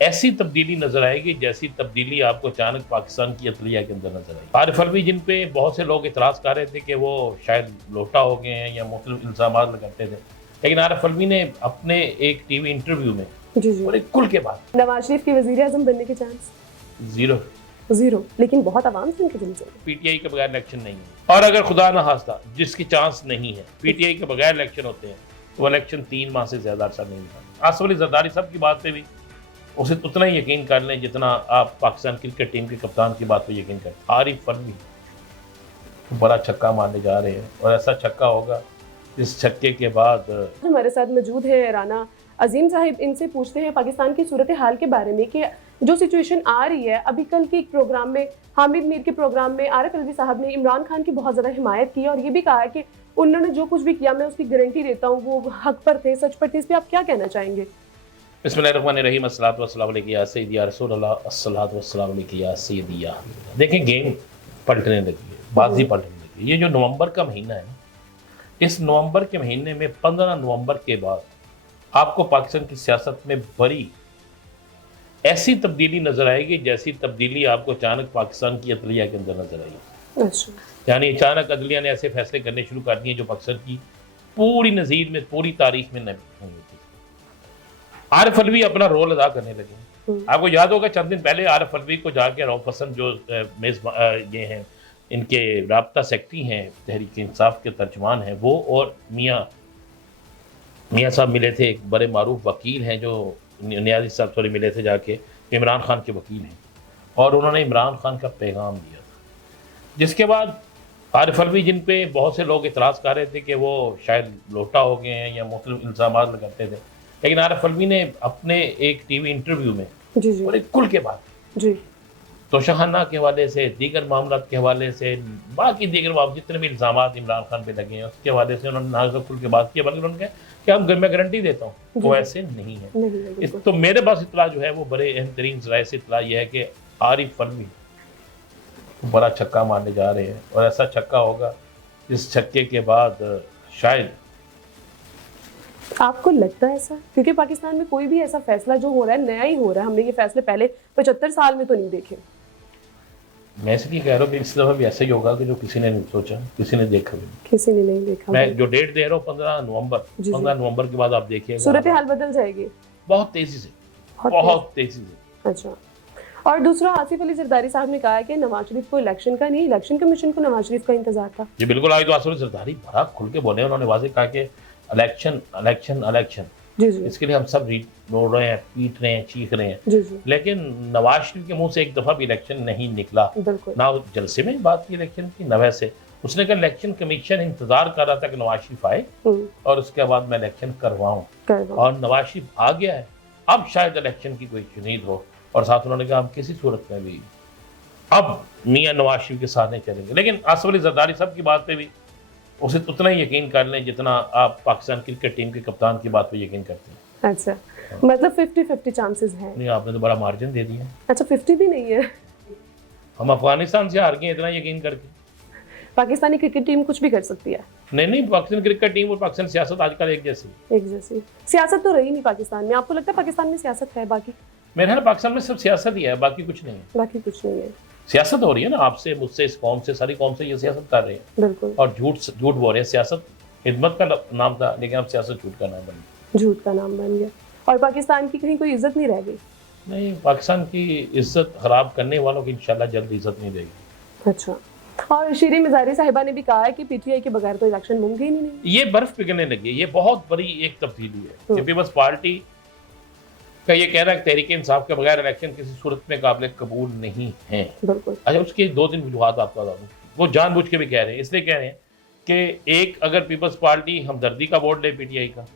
ऐसी तब्दीली नजर आएगी जैसी तब्दीली आपको अचानक पाकिस्तान की अदलिया के अंदर नजर आई। आरिफ अलवी जिन पे बहुत से लोग इतराज कर रहे थे कि वो शायद लोटा हो गए हैं या मुख्तलिफ इल्जाम लगाते थे, लेकिन आरिफ अलवी ने अपने एक टीवी इंटरव्यू में बड़े खुल के बात, नवाज शरीफ के वजीर आजम बनने के चांस जीरो, लेकिन बहुत आवाम से उनके दिल चले। पीटीआई के बगैर इलेक्शन नहीं है, और अगर खुदा न खास्ता जिसकी चांस नहीं है पीटीआई के बगैर इलेक्शन होते हैं तो वो इलेक्शन 3 माह से ज्यादा अरसा नहीं निकालते। आसिफ अली जरदारी साहब की बात पे भी उसे उतना ही यकीन कर लें जितना आप पाकिस्तान क्रिकेट टीम के कप्तान की बात पे यकीन करते। आरिफ अलवी बड़ा छक्का मारने जा रहे हैं और ऐसा छक्का होगा इस छक्के के बाद। हमारे साथ मौजूद है राना अजीम साहिब, इनसे पूछते हैं पाकिस्तान की सूरत हाल के बारे में कि जो सिचुएशन आ रही है। अभी कल के एक प्रोग्राम में, हामिद मीर के प्रोग्राम में, आरिफ अलवी साहब ने इमरान खान की बहुत ज़्यादा हिमायत की और ये भी कहा है कि उन्होंने जो कुछ भी किया मैं उसकी गारंटी देता हूँ, वो हक पर थे, सच पर थे। इस पर आप क्या कहना चाहेंगे? बिस्मिल्लाहिर्रहमानिर्रहीम, अस्सलातु वस्सलामु अलैका या सय्यदी या रसूल अल्लाह, अस्सलातु वस्सलामु अलैका या सय्यदी या। देखें, गेम पलटने लगी है, बाजी पलटने लगी है। ये जो नवंबर का महीना है ना, इस नवंबर के महीने में 15 नवंबर के बाद आपको पाकिस्तान की सियासत में बड़ी ऐसी तब्दीली नजर आएगी जैसी तब्दीली आपको अचानक पाकिस्तान की अदलिया के अंदर नजर आई। अच्छा। यानी अचानक अदलिया ने ऐसे फैसले करने शुरू कर दिए जो पाकिस्तान की पूरी नज़ीर में, पूरी तारीख में नहीं हुई थी। आरिफ अलवी अपना रोल अदा करने लगे। आपको याद होगा चंद दिन पहले आरिफ अलवी को जाके रऊफ पसंद जो ये हैं, इनके राब्ता सेक्रेटरी हैं, तहरीक इंसाफ के तर्जमान हैं, वो और मियाँ साहब मिले थे। एक बड़े मारूफ वकील हैं जो नियाज़ी साहब सॉरी मिले थे जाके, इमरान खान के वकील हैं, और उन्होंने इमरान खान का पैगाम दिया था। जिसके बाद आरिफ अलवी जिन पे बहुत से लोग इतराज़ कर रहे थे कि वो शायद लोटा हो गए हैं या मुख्तलिफ इल्ज़ाम लगाते थे, लेकिन आरिफ अलवी ने अपने एक टीवी इंटरव्यू में बड़े खुल के बात जी, तोशाखाना के हवाले से, दीगर मामला के हवाले से, बाकी दीगर जितने भी इल्ज़ाम इमरान खान पे लगे हैं उसके हवाले से उन्होंने ना खुल के बात किया, बल्कि उन्होंने कहा कि हम मैं गारंटी देता हूँ वो ऐसे नहीं है। तो मेरे पास इतला जो है वो बड़े अहम तरीन ज़राए से इतला ये है कि आरिफ अलवी बड़ा छक्का मारने जा रहे हैं और ऐसा छक्का होगा इस छक्के के बाद शायद। आपको लगता है ऐसा? क्योंकि पाकिस्तान में कोई भी ऐसा फैसला जो हो रहा है नया ही हो रहा है, हमने ये फैसले पहले 75 साल में तो नहीं देखे। मैं इसलिए कह रहा हूँ कि इस दफा भी ऐसा ही होगा कि जो किसी ने नहीं सोचा, किसी ने देखा भी किसी ने नहीं देखा। मैं जो डेट दे रहा हूँ 15 नवंबर के बाद आप देखिए सूरत हाल बदल जाएगी बहुत तेजी से, बहुत तेजी से। अच्छा। और दूसरा, आसिफ अली जरदारी साहब ने कहा है कि नवाज शरीफ को इलेक्शन का नहीं, इलेक्शन कमीशन को नवाज शरीफ का इंतजार था। जी बिल्कुल, आज तो आसिफ अली जरदारी बड़ा खुल के बोले, उन्होंने वाज़ेह कहा कि इलेक्शन इलेक्शन इलेक्शन, इसके लिए हम सब रोड रहे हैं, पीट रहे हैं, चीख रहे हैं, लेकिन नवाज शरीफ के मुंह से एक दफा भी इलेक्शन नहीं निकला। ना जलसे में बात की इलेक्शन की, न वैसे उसने कहा इलेक्शन कमीशन इंतजार कर रहा था कि नवाज शरीफ आए और उसके बाद मैं इलेक्शन करवाऊं, और नवाज शरीफ आ गया है, अब शायद इलेक्शन की कोई चुनीद हो। और साथ उन्होंने कहा हम किसी सूरत में भी अब मियां नवाज शरीफ के साथ नहीं चलेंगे। लेकिन आसिफ अली जरदारी साहब की बात पे भी उसे उतना ही यकीन कर लें जितना आप पाकिस्तान क्रिकेट टीम के कप्तान की बात पे यकीन करते हैं। अच्छा, मतलब 50-50 चांसेस हैं? नहीं, आपने तो बड़ा मार्जिन दे दिया। अच्छा, 50 भी नहीं है? हम अफगानिस्तान से हार गए इतना यकीन करके। पाकिस्तानी क्रिकेट टीम कुछ भी कर सकती है? नहीं, पाकिस्तान क्रिकेट टीम और पाकिस्तान सियासत आजकल एक जैसी सियासत तो रही नहीं पाकिस्तान में। आपको लगता है पाकिस्तान में सियासत है? बाकी मेरे ख्याल पाकिस्तान में सिर्फ सियासत ही है, बाकी कुछ नहीं है। सियासत हो रही है ना, आपसे, मुझसे, इस कौम से, सारी कौम से ये सियासत कर रहे हैं। बिल्कुल। और झूठ बोल रहे हैं। सियासत खिदमत का नाम था, लेकिन अब सियासत झूठ का नाम बन गया। और पाकिस्तान की कहीं कोई इज्जत नहीं रह गई? नहीं, पाकिस्तान की इज्जत खराब करने वालों की इंशाल्लाह जल्द इज्जत नहीं रहेगी। अच्छा। और शीरी मिजारी साहिबा ने भी कहा है कि पीटीआई के बगैर तो इलेक्शन मुमकिन ही नहीं। ये बर्फ पिघलने लगी है, ये बहुत बड़ी एक तब्दीली है। पीपल्स पार्टी का ये कह रहा है कि तहरीक इंसाफ के बगैर इलेक्शन किसी सूरत में काबिल कबूल नहीं है। बिल्कुल। अच्छा, उसके 2-3 वजूहात आपको बता दूं। वो जानबूझ के भी कह रहे हैं, इसलिए कह रहे हैं कि एक, अगर पीपल्स पार्टी हमदर्दी का वोट ले पीटीआई का,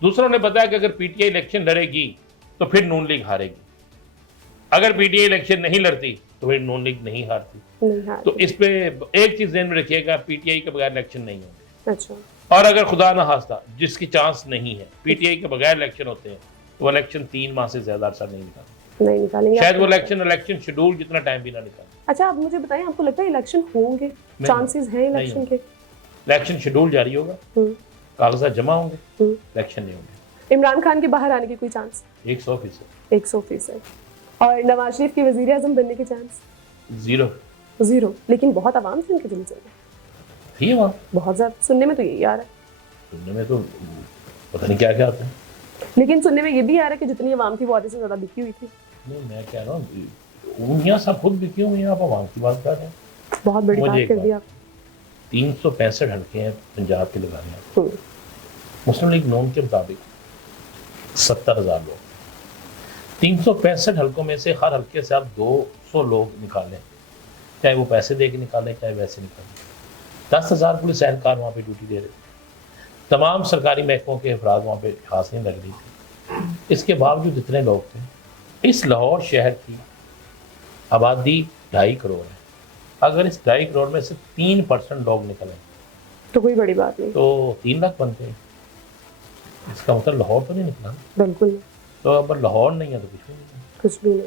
दूसरों ने बताया कि अगर पीटीआई इलेक्शन लड़ेगी तो फिर नून लीग हारेगी, अगर पीटीआई इलेक्शन नहीं लड़ती तो फिर नून लीग नहीं हारती। तो इस पे एक चीज ध्यान में रखिएगा, पीटीआई के बगैर इलेक्शन नहीं होंगे। अच्छा। और अगर खुदा न खास्ता जिसकी चांस नहीं है पीटीआई के बगैर इलेक्शन होते हैं वो इलेक्शन 3 माह से ज्यादा अरसा नहीं निकालेंगे। शायद वो इलेक्शन शेड्यूल जितना टाइम भी ना निकाले। अच्छा, आप मुझे बताएं, आपको लगता है इलेक्शन होंगे? चांसेस हैं इलेक्शन के? इलेक्शन शेड्यूल जारी होगा, कागजात जमा होंगे, इलेक्शन नहीं होंगे। इमरान खान के बाहर आने की कोई चांस? 100%। 100%। और नवाज शरीफ के वजीर आजम बनने के चांस? 0। लेकिन बहुत आवाम से उनके दिल चल रहे वहाँ बहुत ज्यादा, सुनने में तो यही आ रहा है। सुनने में तो पता नहीं क्या क्या आता है, लेकिन सुनने में ये भी आ रहा है कि जितनी आवाम थी वो आधे से ज्यादा बिकी हुई थी। नहीं मैं कह रहा हूँ यहाँ सब खुद बिकी हुई हैं, आप आवाम की बात कर रहे हैं। बहुत बड़ी मुझे बात एक कर दी आप। 365 हल्के हैं पंजाब के लगाने, मुस्लिम लीग नून के मुताबिक 70,000 लोग, 365 हल्कों में से हर हल्के से आप 200 लोग निकालें, चाहे वो पैसे दे के निकालें चाहे वैसे निकालें। 10,000 पुलिस एहलकार वहाँ पे ड्यूटी दे रहे थे, तमाम सरकारी महकमों के अफराद वहाँ पे खास नहीं लग रही थी। इसके बावजूद इतने लोग थे। इस लाहौर शहर की आबादी 2.5 करोड़ है, अगर इस 2.5 करोड़ में से 3% लोग निकलें तो कोई बड़ी बात नहीं, तो 3 लाख बनते हैं। इसका मतलब लाहौर तो नहीं निकला, बिल्कुल। तो अब लाहौर नहीं है तो कुछ भी नहीं है। कुछ भी नहीं।